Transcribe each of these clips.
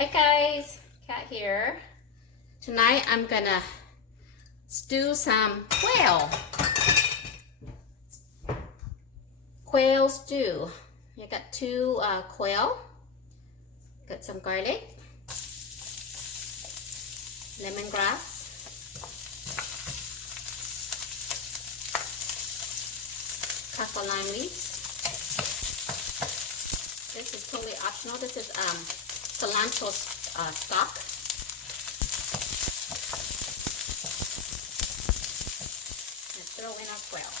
Hi guys, Kat here. Tonight I'm gonna stew some quail stew. I got two quail, got some garlic, lemongrass, kaffir lime leaves. This is totally optional. This is cilantro stalk. And throw in our quail.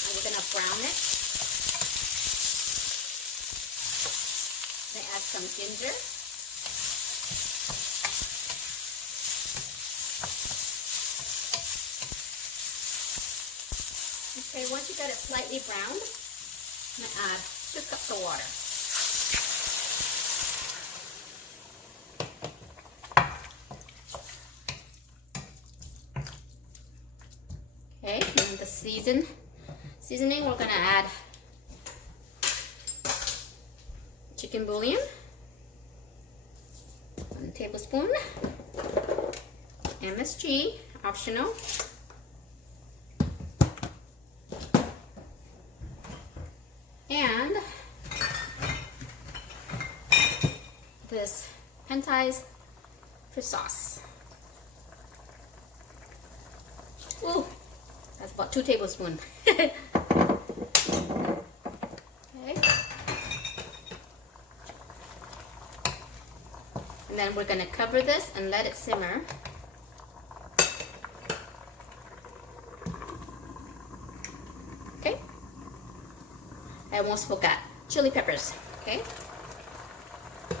And we're gonna brown it. Then add some ginger. Okay, once you got it slightly browned, I'm going to add 2 cups of water. Okay, and the seasoning, we're going to add chicken bouillon, 1 tablespoon, MSG, optional. And this Pantai's fish sauce. Ooh, that's about 2 tablespoons. Okay. And then we're gonna cover this and let it simmer. Okay. I almost forgot. Chili peppers, okay?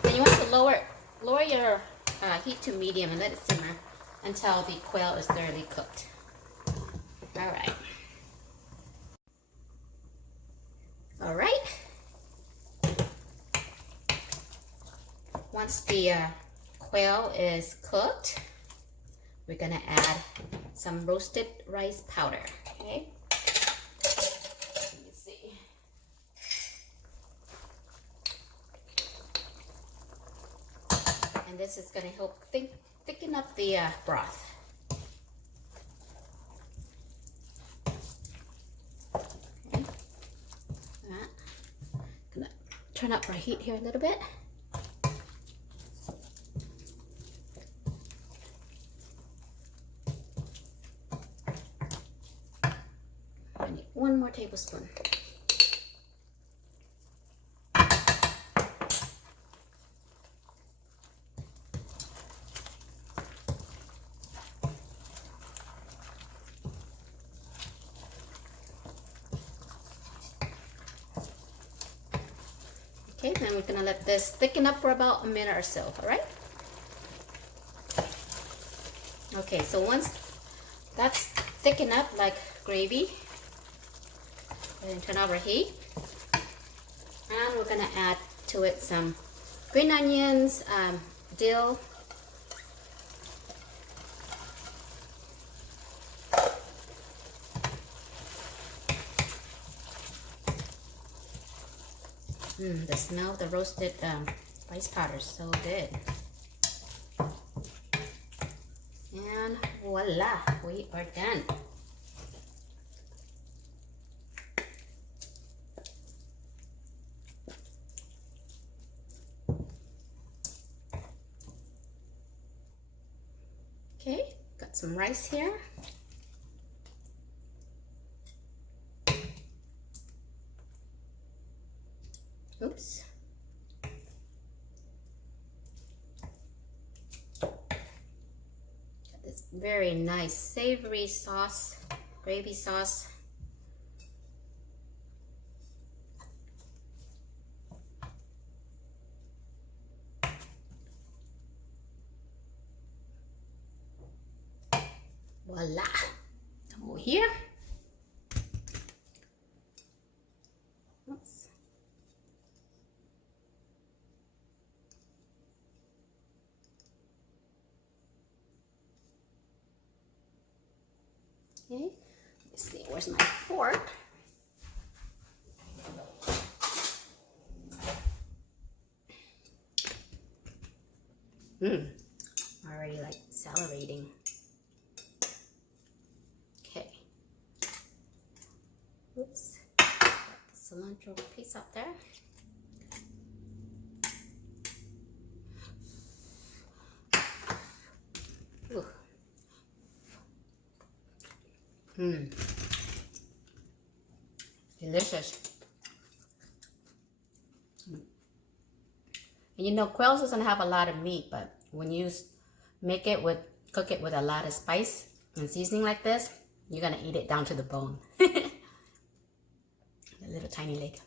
Then you want to lower your heat to medium and let it simmer until the quail is thoroughly cooked. All right. All right. Once the quail is cooked, we're gonna add some roasted rice powder, okay? And this is going to help thicken up the broth. Okay. Gonna turn up our heat here a little bit. I need 1 more tablespoon. Okay, then we're gonna let this thicken up for about a minute or so, all right? Okay, so once that's thickened up like gravy, then turn off our heat. And we're gonna add to it some green onions, dill, the smell of the roasted rice powder is so good. And voila, we are done. Okay, got some rice here. Oops. Got this very nice savory sauce, gravy sauce. Voila. Over here. Oops. Okay, Let's see, where's my fork? Already like salivating. Okay. Oops. Got the cilantro piece up there. Ooh. Delicious. And you know, quails doesn't have a lot of meat, but when you cook it with a lot of spice and seasoning like this, you're gonna eat it down to the bone. The little tiny leg.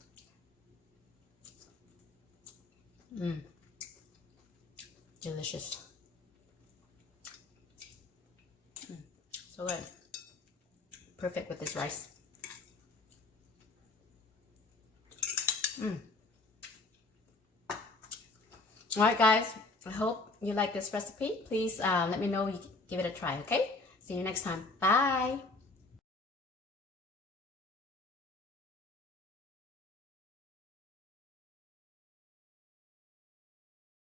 Delicious. So good. Perfect with this rice. Alright guys, I hope you like this recipe. Please let me know you give it a try, okay? See you next time. Bye!